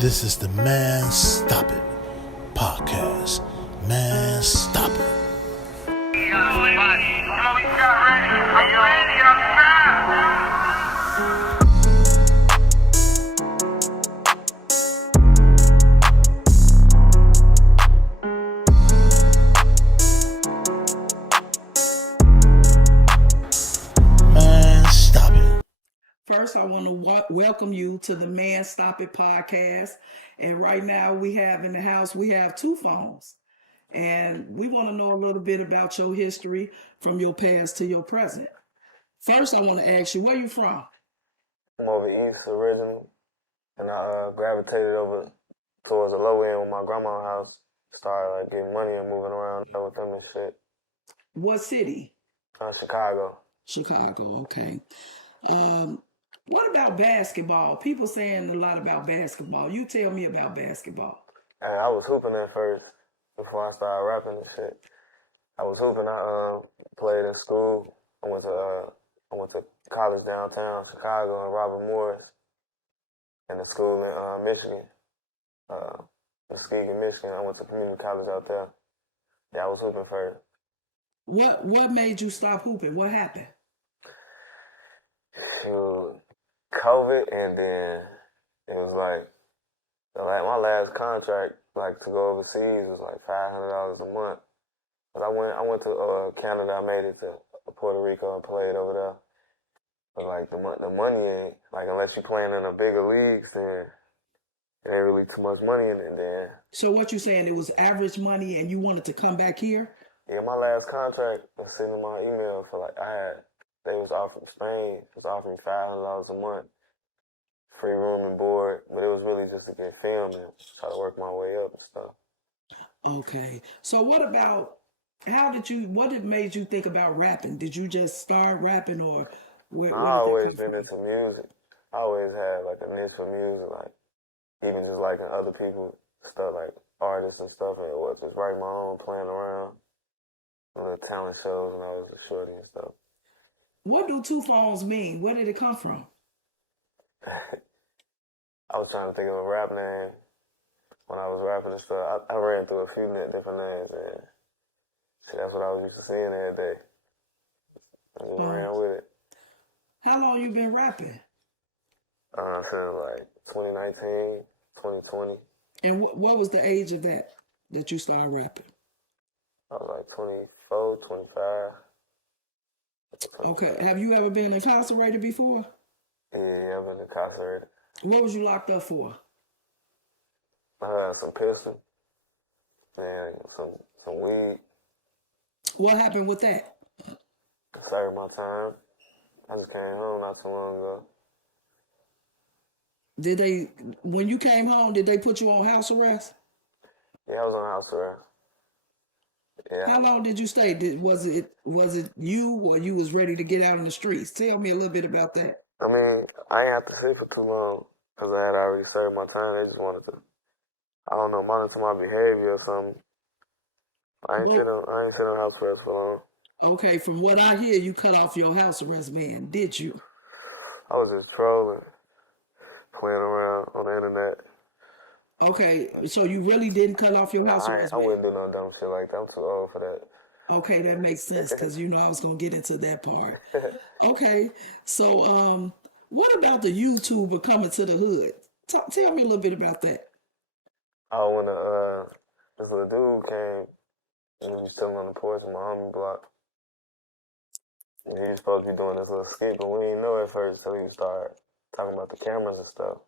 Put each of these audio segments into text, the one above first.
This is the Man Stop It podcast. Man Stop It. Man Stop It. First, I want to welcome you to the Man Stop It podcast. And right now we have in the house, we have 2Phones. And we want to know a little bit about your history from your past to your present. First, I want to ask you, where you from? I'm over east originally, and I gravitated over towards the low end with my grandma's house. Started like getting money and moving around with them and shit. What city? Chicago. Chicago, okay. What about basketball? People saying a lot about basketball. You tell me about basketball. And I was hooping at first before I started rapping and shit. I was hooping. I played in school. I went to college downtown Chicago in Robert Morris, and the school in Michigan, Muskegon, Michigan. I went to community college out there. Yeah, I was hooping first. What made you stop hooping? What happened? Shoot, COVID, and then it was like my last contract, like to go overseas, was like $500 a month. But I went to Canada. I made it to Puerto Rico and played over there. But like the money ain't like, unless you're playing in the bigger leagues, then it ain't really too much money in it. Then. So what you saying? It was average money, and you wanted to come back here? Yeah, my last contract was sitting in my email for like they was offering Spain was offering me $500 a month, free room and board, but it was really just to get filmed and try to work my way up and stuff. Okay. So what made you think about rapping? Did you just start rapping, or where I did always that come been into music. I always had like a niche for music, like even just liking other people's stuff, like artists and stuff, and it was just writing my own, playing around, little talent shows when I was a shorty and stuff. What do 2Phones mean? Where did it come from? I was trying to think of a rap name when I was rapping and stuff. I ran through a few different names, and that's what I was used to seeing every day. I just ran with it. How long you been rapping? Since like 2019, 2020. And what was the age of that you started rapping? I was like 24, 25. Okay. Have you ever been incarcerated before? Yeah, I've been incarcerated. What was you locked up for? Some pistol and some weed. What happened with that? Served my time. I just came home not too long ago. When you came home, did they put you on house arrest? Yeah, I was on house arrest. Yeah. How long did you stay? Was it you, or you was ready to get out in the streets? Tell me a little bit about that. I mean, I ain't have to sit for too long because I had already served my time. They just wanted to, I don't know, monitor my behavior or something. I ain't sit on house arrest for long. Okay, from what I hear, you cut off your house arrest man, did you? I was just trolling, playing around on the internet. Okay, so you really didn't cut off your house arrest man? I wouldn't do no dumb shit like that. I'm too old for that. Okay, that makes sense, because I was going to get into that part. Okay, so what about the YouTuber coming to the hood? Tell me a little bit about that. Oh, when this little dude came, and he was sitting on the porch of my homie block. And he was supposed to be doing this little skit, but we didn't know at first until he started talking about the cameras and stuff.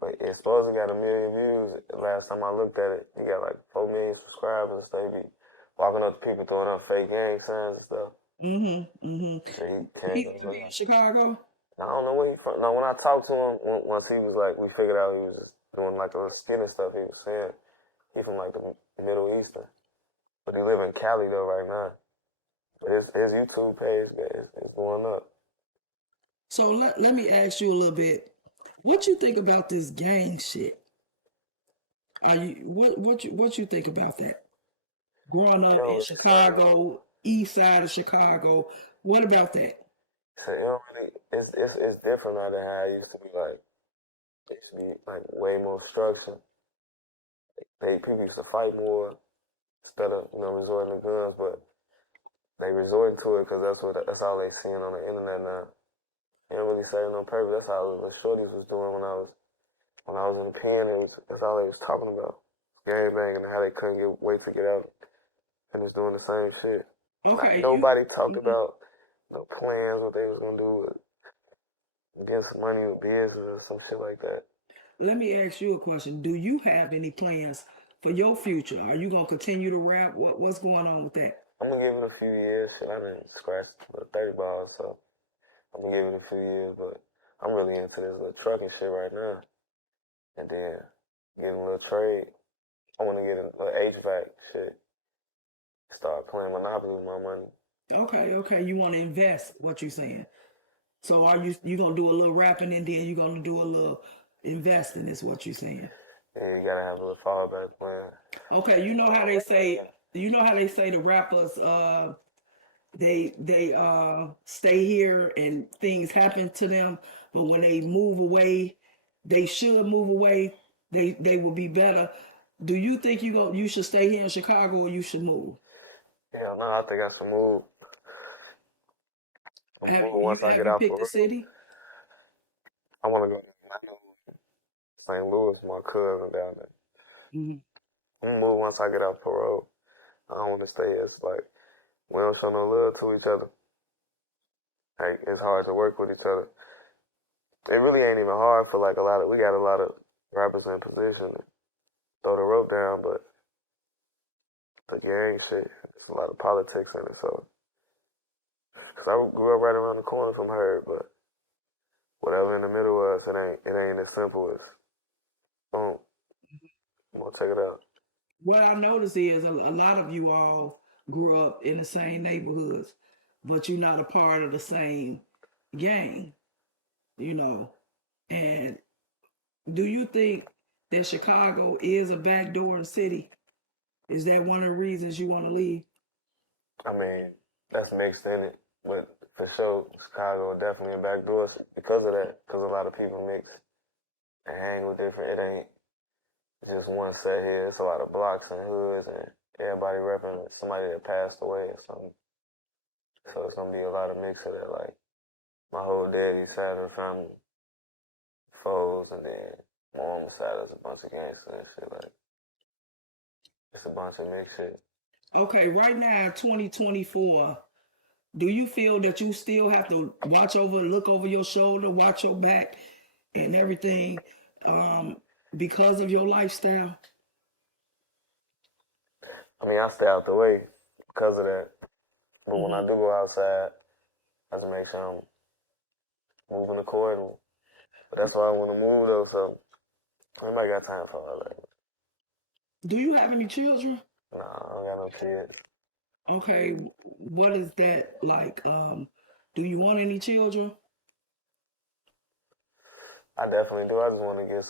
But it supposedly got 1 million views. Last time I looked at it, he got like 4 million subscribers and stuff. He be walking up to people throwing up fake gang signs and stuff. He live in Chicago? I don't know where he from. No, when I talked to him, once he was like, we figured out he was just doing like a little skit and stuff, he was saying he from like the Middle Eastern. But he live in Cali though right now. But his YouTube page is going up. So let me ask you a little bit. What you think about this gang shit? What you think about that? Growing up in Chicago, east side of Chicago, what about that? So, it's different now than how it used to be. Like, it used used to be like way more structured. People used to fight more instead of resorting to guns, but they resort to it because that's all they seeing on the internet now. They don't really say it on purpose. That's how the shorties was doing when I was in the pen. That's all they was talking about. Gang banging and how they couldn't wait to get out, and it's doing the same shit. Okay, Nobody talked about plans, what they was gonna do, get some money with business or some shit like that. let me ask you a question. Do you have any plans for your future? Are you gonna continue to rap? What's going on with that? I'm gonna give it a few years. Shit, I done scratched 30 balls, so I'm gonna give it a few years. But I'm really into this little trucking shit right now, and then get a little trade. I want to get a little HVAC shit. Start playing Monopoly with my money. Okay. You want to invest? What you saying? So are you gonna do a little rapping and then you gonna do a little investing? Is what you saying? Yeah, you gotta have a little fallback plan. Okay, you know how they say. You know how they say the rappers they stay here and things happen to them, but when they move away, they should move away. They will be better. Do you think you should stay here in Chicago or you should move? Hell no, I think I should move. I'm moving once I Have get you out picked for a real. city? I want to go to St. Louis, my cousin down there. Mm-hmm. I'm gonna move once I get out parole. I don't want to stay. It's like we don't show no love to each other. Like it's hard to work with each other. It really ain't even hard for like we got a lot of rappers in position to throw the rope down, but the gang shit, there's a lot of politics in it. So, cause I grew up right around the corner from her, but whatever in the middle was, it ain't as simple as boom, I'm gonna take it out. What I noticed is a lot of you all grew up in the same neighborhoods, but you're not a part of the same gang, you know. And do you think that Chicago is a backdoor city? Is that one of the reasons you want to leave? I mean, that's mixed in it, but for sure, Chicago definitely a backdoor because of that. Because a lot of people mix and hang with different. It ain't just one set here. It's a lot of blocks and hoods, and everybody repping somebody that passed away or something. So it's gonna be a lot of mix of that. Like my whole daddy's side of the family, foes, and then my mama's side is a bunch of gangsters and shit. Like it's a bunch of mixed shit. Okay, right now, 2024, do you feel that you still have to look over your shoulder, watch your back, and everything because of your lifestyle? I mean, I stay out the way because of that. But when I do go outside, I have to make sure I'm moving accordingly. But that's why I want to move though, so anybody got time for all that. Do you have any children? Nah, I don't got no kids. Okay, what is that like? Do you want any children? I definitely do. I just want to get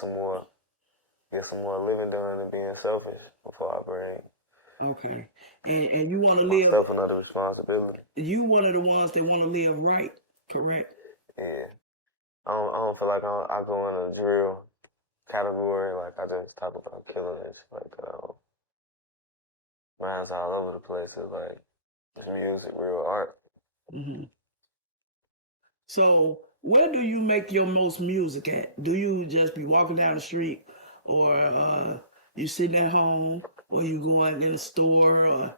some more living done and being selfish before I bring Okay, and you want to live. myself another responsibility. You one of the ones that want to live right, correct? Yeah. I don't feel like I go in a drill category. Like I just talk about killing and shit like that. Mine's all over the place. It's like it's music, real art. Mm-hmm. So, where do you make your most music at? Do you just be walking down the street, or you sitting at home, or you going in the store, or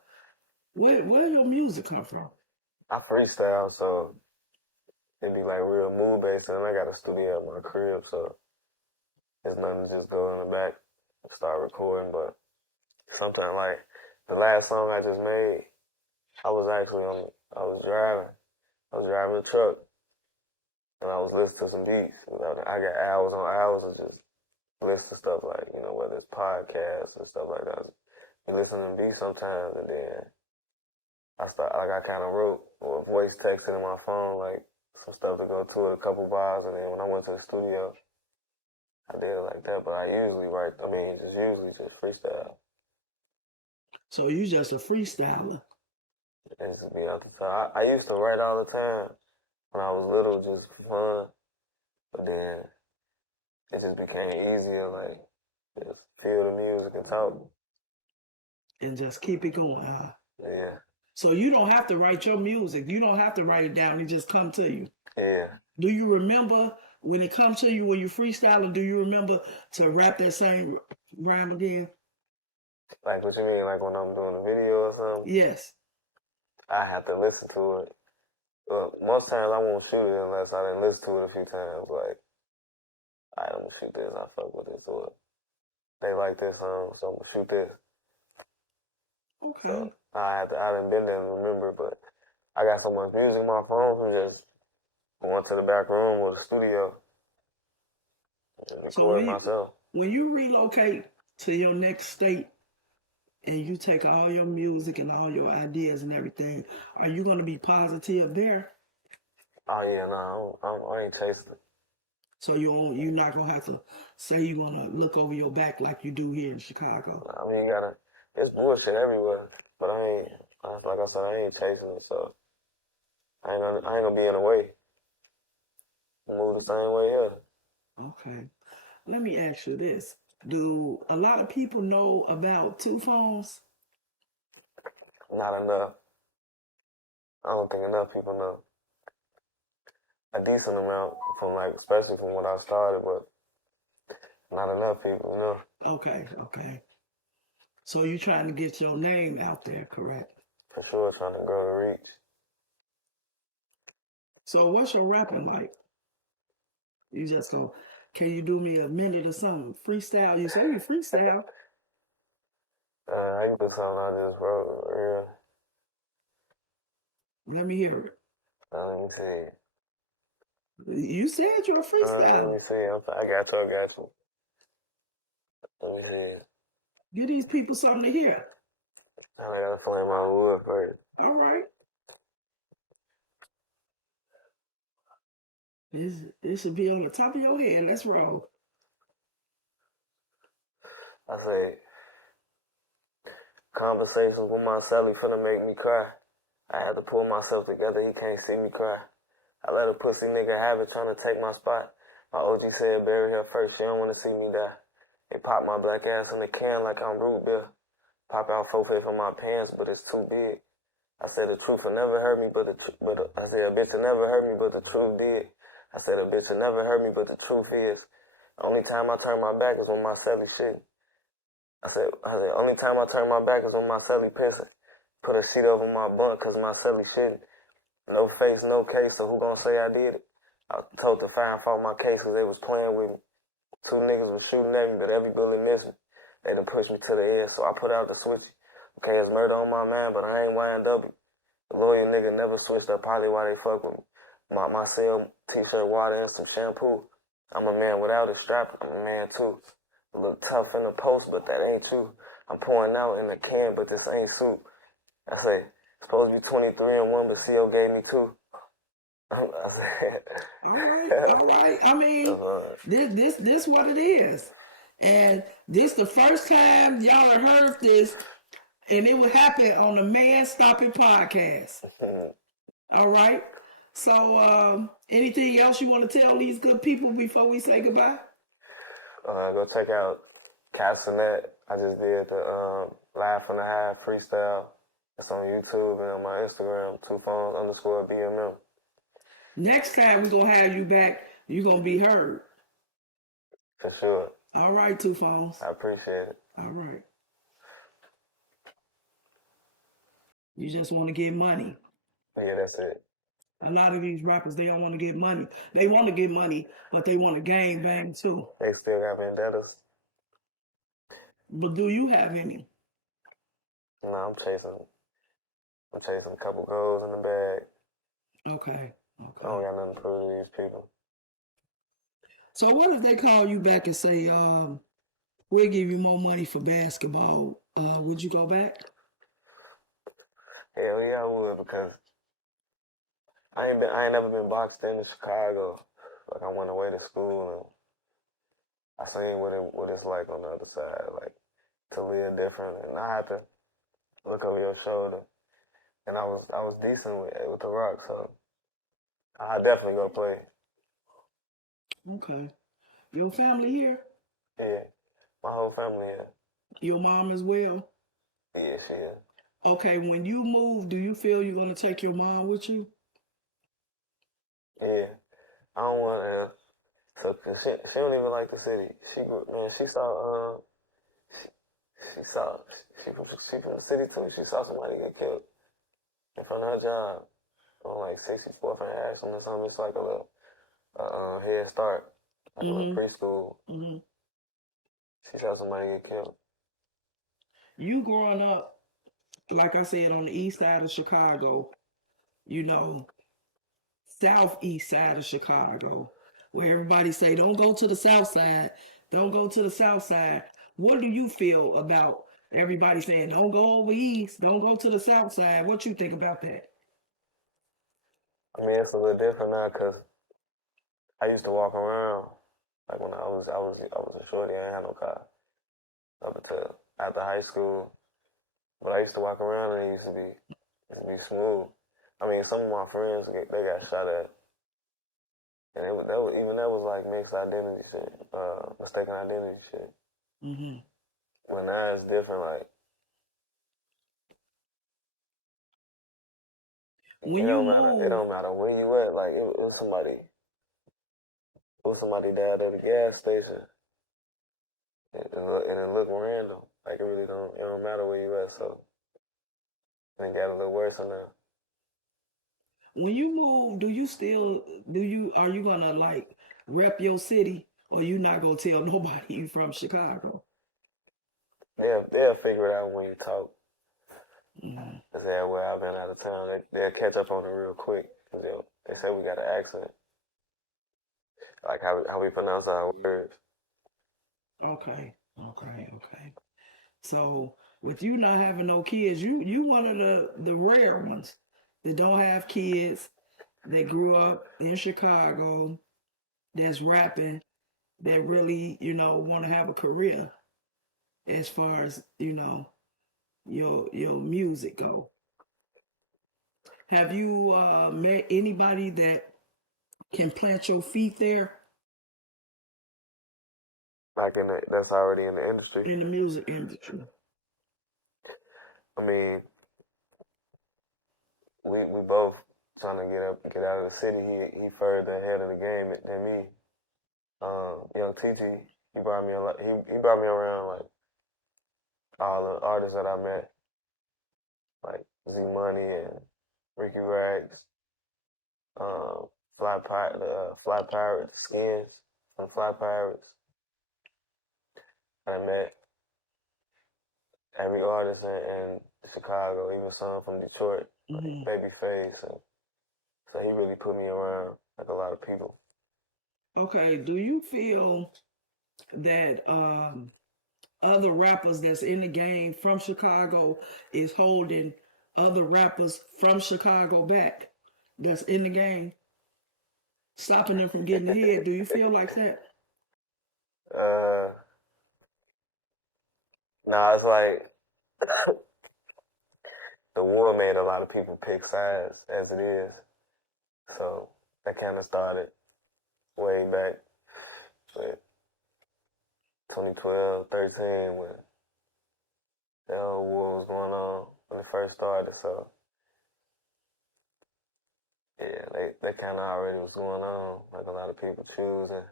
where your music come from? I freestyle, so it'd be like real mood based, and I got a studio at my crib, so it's nothing to just go in the back and start recording. But something like the last song I just made, I was driving a truck, and I was listening to some beats. I got hours on hours of just listening to stuff like, whether it's podcasts and stuff like that. You listen to beats sometimes, and then I kind of wrote or voice texted in my phone, like some stuff to go to it, a couple bars, and then when I went to the studio, I did it like that. But I usually write, just freestyle. So you just a freestyler. And just be out the top. I used to write all the time when I was little, just for fun. But then it just became easier, like, just feel the music and talk. And just keep it going, huh? Yeah. So you don't have to write your music. You don't have to write it down. It just come to you. Yeah. Do you remember when it comes to you when you freestyling? Do you remember to rap that same rhyme again? Like, what you mean? Like when I'm doing a video or something? Yes. I have to listen to it. But most times I won't shoot it unless I didn't listen to it a few times. Like, I don't shoot this. I fuck with this. Or they like this song, so I'm gonna shoot this. Okay. So I done been there and remember, but I got so much music on my phone from just going to the back room or the studio and record myself. When you relocate to your next state and you take all your music and all your ideas and everything, are you going to be positive there? Oh yeah, no, I ain't chasing it. So you're not going to have to say you're going to look over your back like you do here in Chicago. I mean, it's bullshit everywhere, but like I said, I ain't chasing it, so I ain't gonna be in the way. Move the same way here. Okay. Let me ask you this. Do a lot of people know about 2Phones? Not enough. I don't think enough people know. A decent amount especially from when I started, but not enough people know. Okay. So you're trying to get your name out there, correct? For sure, trying to grow the reach. So what's your rapping like? You just go, can you do me a minute or something? Freestyle. You say you freestyle. I can do something I just wrote. Yeah. Let me hear it. Let me see. You said you're a Let freestyler. me see. I got you. Let me see. Give these people something to hear. I gotta flame my wood first. All right. This should be on the top of your head. Let's roll. I say, conversations with my celly finna make me cry. I had to pull myself together, he can't see me cry. I let a pussy nigga have it, trying to take my spot. My OG said bury her first, she don't wanna see me die. They pop my black ass in the can like I'm root beer. Pop out 4/5 on my pants, but it's too big. I said the truth will never hurt me, I said a bitch will never hurt me, but the truth did. I said a bitch will never hurt me, but the truth is. The only time I turn my back is on my celly shit. I said, only time I turn my back is on my celly pissing. Put a sheet over my bunk cause my celly shitting. No face, no case, so who gonna say I did it? I told to find fault my case cause they was playing with me. 2 niggas was shooting at me, but every bullet missed me. They done pushed me to the edge, so I put out the switch. Okay, it's murder on my man, but I ain't YNW. The lawyer nigga never switched up, probably why they fuck with me. My cell, t-shirt, water, and some shampoo. I'm a man without a strap, I'm a man too. Look tough in the post, but that ain't true. I'm pouring out in the can, but this ain't soup. I say, suppose you 23 and 1, but CO gave me 2. I said, All right. I mean, this what it is. And this the first time y'all have heard this, and it would happen on the Man Stop It podcast. All right. So, anything else you want to tell these good people before we say goodbye? Go check out Castanet. I just did the Laugh and a Half freestyle. It's on YouTube and on my Instagram, 2Phones_BMM. Next time we're going to have you back, you're going to be heard. For sure. All right, 2Phones. I appreciate it. All right. You just want to get money. Yeah, that's it. A lot of these rappers, they don't want to get money. They want to get money, but they want to gang bang too. They still got vendettas. But do you have any? No, I'm chasing a couple goals in the bag. Okay. I don't got nothing to prove to these people. So what if they call you back and say, we'll give you more money for basketball? Would you go back? Hell yeah, I would, because I ain't never been boxed in Chicago. Like, I went away to school and I seen what it's like on the other side, like to live different, and I had to look over your shoulder, and I was decent with the rock, so I definitely go play. Okay. Your family here? Yeah, my whole family here. Your mom as well? Yeah, she is. Okay, when you move, do you feel you're gonna take your mom with you? Yeah, I don't want to. So 'cause she don't even like the city. She saw she saw she from the city too. She saw somebody get killed in front of her job on like 64th and Ashland or something. It's like a little head start, like a little Mm-hmm. preschool. Mm-hmm. She saw somebody get killed. You growing up, like I said, on the east side of Chicago, you know, southeast side of Chicago, where everybody say, don't go to the south side, don't go to the south side. What do you feel about everybody saying, don't go over east, don't go to the south side? What you think about that? I mean, it's a little different now because I used to walk around like when I was a shorty. I ain't had no car up until after high school. But I used to walk around and it used to be smooth. I mean, some of my friends they got shot at, and that was like mixed identity shit, mistaken identity shit. Mm-hmm. When now it's different, like When you it move, don't matter where you at. Like it was somebody down at the gas station, and it look random. Like it don't matter where you at. So and it got a little worse now. when you move, are you gonna like rep your city, or you not gonna tell nobody you from Chicago? They'll figure it out when you talk. Mm-hmm. They say, well, I've been out of town. They'll catch up on it real quick. They say we got an accent, like how we pronounce our words. Okay, okay. So with you not having no kids, you one of the rare ones that don't have kids, that grew up in Chicago, that's rapping, that really, want to have a career as far as, your music go. Have you met anybody that can plant your feet there Like that's already in the industry. in the music industry? I mean, we both trying to get out of the city. He further ahead of the game than me. TT, he brought me a lot. He brought me around like all the artists that I met, like Z Money and Ricky Rags, Fly Pirates, Skins from Fly Pirates. I met every artist in Chicago, even some from Detroit, like Hmm. Babyface, and so he really put me around like a lot of people. Okay, do you feel that other rappers that's in the game from Chicago is holding other rappers from Chicago back that's in the game, stopping them from getting ahead? Do you feel like that? uh, nah, it's like the war made a lot of people pick sides as it is. So that kind of started way back with 2012, 13 when the whole war was going on when it first started. So yeah, they kind of already was going on. Like a lot of people choosing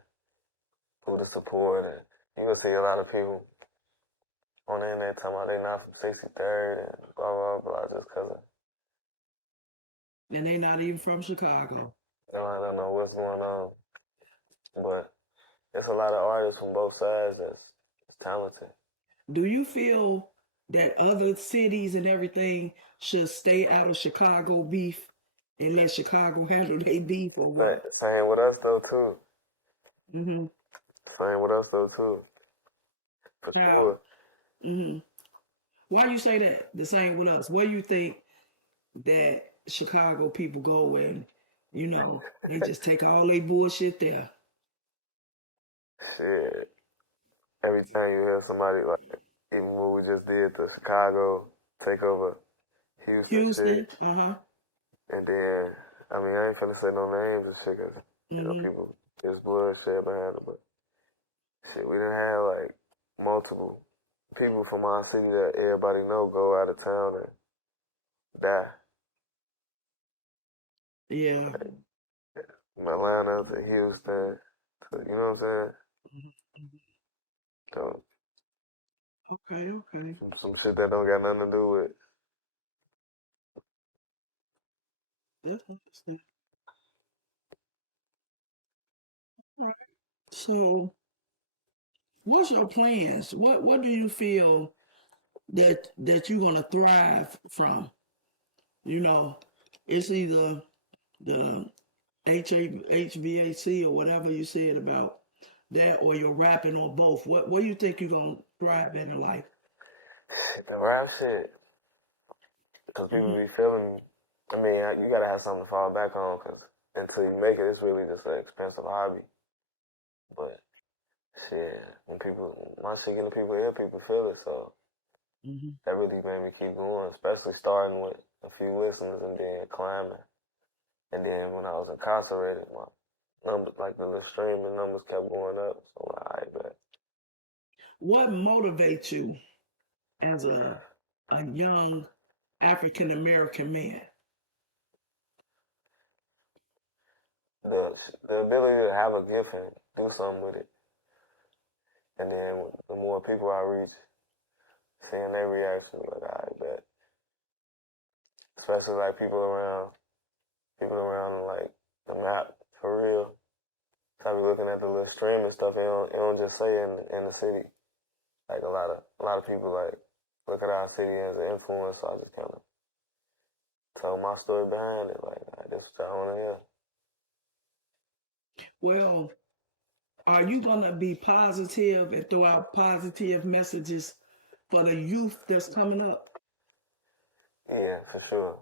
who to support, and you will see a lot of people on the internet talking about they not from 63rd and blah blah blah just because of And they not even from Chicago. I don't know what's going on, but there's a lot of artists from both sides that's talented. Do you feel that other cities and everything should stay out of Chicago beef and let Chicago handle their beef, or what? Same with us though too. Mm-hmm. Same with us though too. For How? sure. Mm-hmm. Why you say that? The same with us. Where you think that Chicago people go and they just take all their bullshit there? Shit. Every time you hear somebody like even what we just did to Chicago take over Houston Houston. shit, Uh-huh. and then I mean I ain't finna say no names and shit 'cause Mm-hmm. people just bloodshed behind them, but shit, we done had like multiple people from our city that everybody know go out of town and die. Yeah. From Atlanta to Houston, to, you know what I'm saying? Mhm. So, Okay, okay. some shit that don't got nothing to do with. That's interesting. All right. So, what's your plans? What do you feel that you're gonna thrive from? You know, it's either the HVAC or whatever you said about that, or you're rapping, or both. What do you think you're gonna thrive at in life? The rap shit, because people Hmm. be feeling, I mean, you gotta have something to fall back on, because until you make it, it's really just an expensive hobby. But shit, my shit getting people here, people feel it, so Hmm. that really made me keep going, especially starting with a few listeners and then climbing. And then when I was incarcerated, my numbers, like the little streaming numbers kept going up, so I bet. What motivates you as a young African American man? The, the ability to have a gift and do something with it. And then the more people I reach, seeing their reaction, like, I bet. Especially like people around like the map for real. So I be looking at the little stream and stuff. It don't just say in the city. Like a lot of people like look at our city as an influence. So I just kind of tell my story behind it. Like I just I want to hear. Well, are you gonna be positive and throw out positive messages for the youth that's coming up? Yeah, for sure.